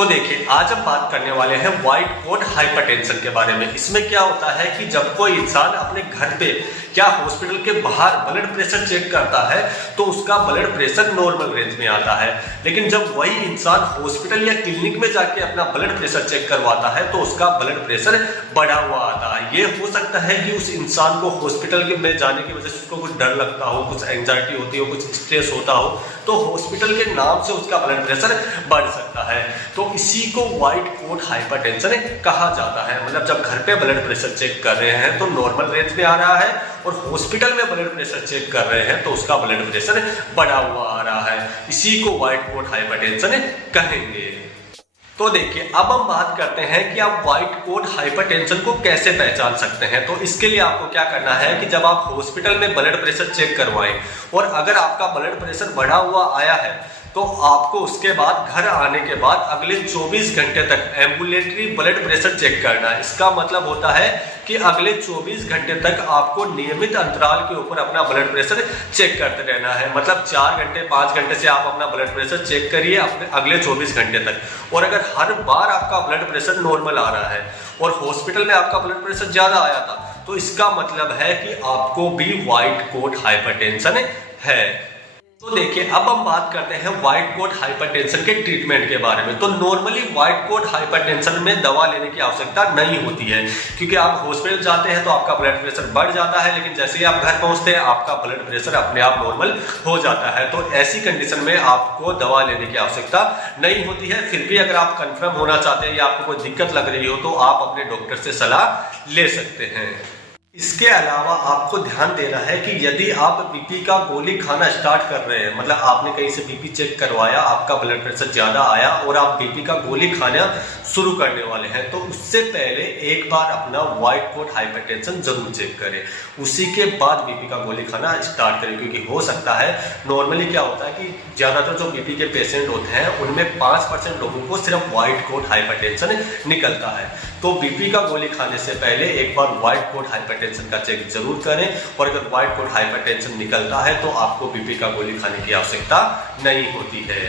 तो देखिए, आज हम बात करने वाले हैं व्हाइट कोट हाइपरटेंशन के बारे में। इसमें क्या होता है कि जब कोई इंसान अपने घर पे क्या हॉस्पिटल के बाहर ब्लड प्रेशर चेक करता है तो उसका ब्लड प्रेशर नॉर्मल रेंज में आता है, लेकिन जब वही इंसान हॉस्पिटल या क्लिनिक में जाके अपना ब्लड प्रेशर चेक करवाता है तो उसका ब्लड प्रेशर बढ़ा हुआ आता है। ये हो सकता है कि उस इंसान को हॉस्पिटल में जाने की वजह से उसको कुछ डर लगता हो, कुछ एंजाइटी होती हो, कुछ स्ट्रेस होता हो, तो हॉस्पिटल के नाम से उसका ब्लड प्रेशर बढ़ सकता है। तो इसी को व्हाइट कोट हाइपरटेंशन कहा जाता है। मतलब जब घर पे ब्लड प्रेशर चेक कर रहे हैं तो नॉर्मल रेंज में आ रहा है और हॉस्पिटल में ब्लड प्रेशर चेक कर रहे हैं तो उसका ब्लड प्रेशर बढ़ा हुआ आ रहा है। इसी को व्हाइट कोट हाइपरटेंशन कहेंगे। तो देखिए, अब हम बात करते हैं कि आप व्हाइट कोट हाइपरटेंशन को कैसे पहचान सकते हैं। तो इसके लिए आपको क्या करना है कि जब आप हॉस्पिटल में ब्लड प्रेशर चेक करवाएं और अगर आपका ब्लड प्रेशर बढ़ा हुआ आया है तो आपको उसके बाद घर आने के बाद अगले 24 घंटे तक एम्बुलेटरी ब्लड प्रेशर चेक करना है। इसका मतलब होता है कि अगले 24 घंटे तक आपको नियमित अंतराल के ऊपर अपना ब्लड प्रेशर चेक करते रहना है। मतलब 4 घंटे 5 घंटे से आप अपना ब्लड प्रेशर चेक करिए अपने अगले 24 घंटे तक। और अगर हर बार आपका ब्लड प्रेशर नॉर्मल आ रहा है और हॉस्पिटल में आपका ब्लड प्रेशर ज्यादा आया था तो इसका मतलब है कि आपको भी व्हाइट कोट हाइपरटेंशन है। तो देखिए, अब हम बात करते हैं व्हाइट कोट हाइपरटेंशन के ट्रीटमेंट के बारे में। तो नॉर्मली व्हाइट कोट हाइपरटेंशन में दवा लेने की आवश्यकता नहीं होती है, क्योंकि आप हॉस्पिटल जाते हैं तो आपका ब्लड प्रेशर बढ़ जाता है, लेकिन जैसे ही आप घर पहुंचते हैं आपका ब्लड प्रेशर अपने आप नॉर्मल हो जाता है। तो ऐसी कंडीशन में आपको दवा लेने की आवश्यकता नहीं होती है। फिर भी अगर आप कंफर्म होना चाहते हैं या आपको कोई दिक्कत लग रही हो तो आप अपने डॉक्टर से सलाह ले सकते हैं। इसके अलावा आपको ध्यान देना है कि यदि आप बीपी का गोली खाना स्टार्ट कर रहे हैं, मतलब आपने कहीं से बीपी चेक करवाया, आपका ब्लड प्रेशर ज्यादा आया और आप बीपी का गोली खाना शुरू करने वाले हैं, तो उससे पहले एक बार अपना व्हाइट कोट हाइपरटेंशन जरूर चेक करें। उसी के बाद बीपी का गोली खाना स्टार्ट करें, क्योंकि हो सकता है नॉर्मली क्या होता है कि ज्यादातर जो बीपी के पेशेंट होते हैं उनमें 5% लोगों को सिर्फ व्हाइट कोट हाइपरटेंशन निकलता है। तो बीपी का गोली खाने से पहले एक बार व्हाइट कोट हाइपरटेंशन का चेक जरूर करें, और अगर व्हाइट कोट हाइपरटेंशन निकलता है तो आपको बीपी का गोली खाने की आवश्यकता नहीं होती है।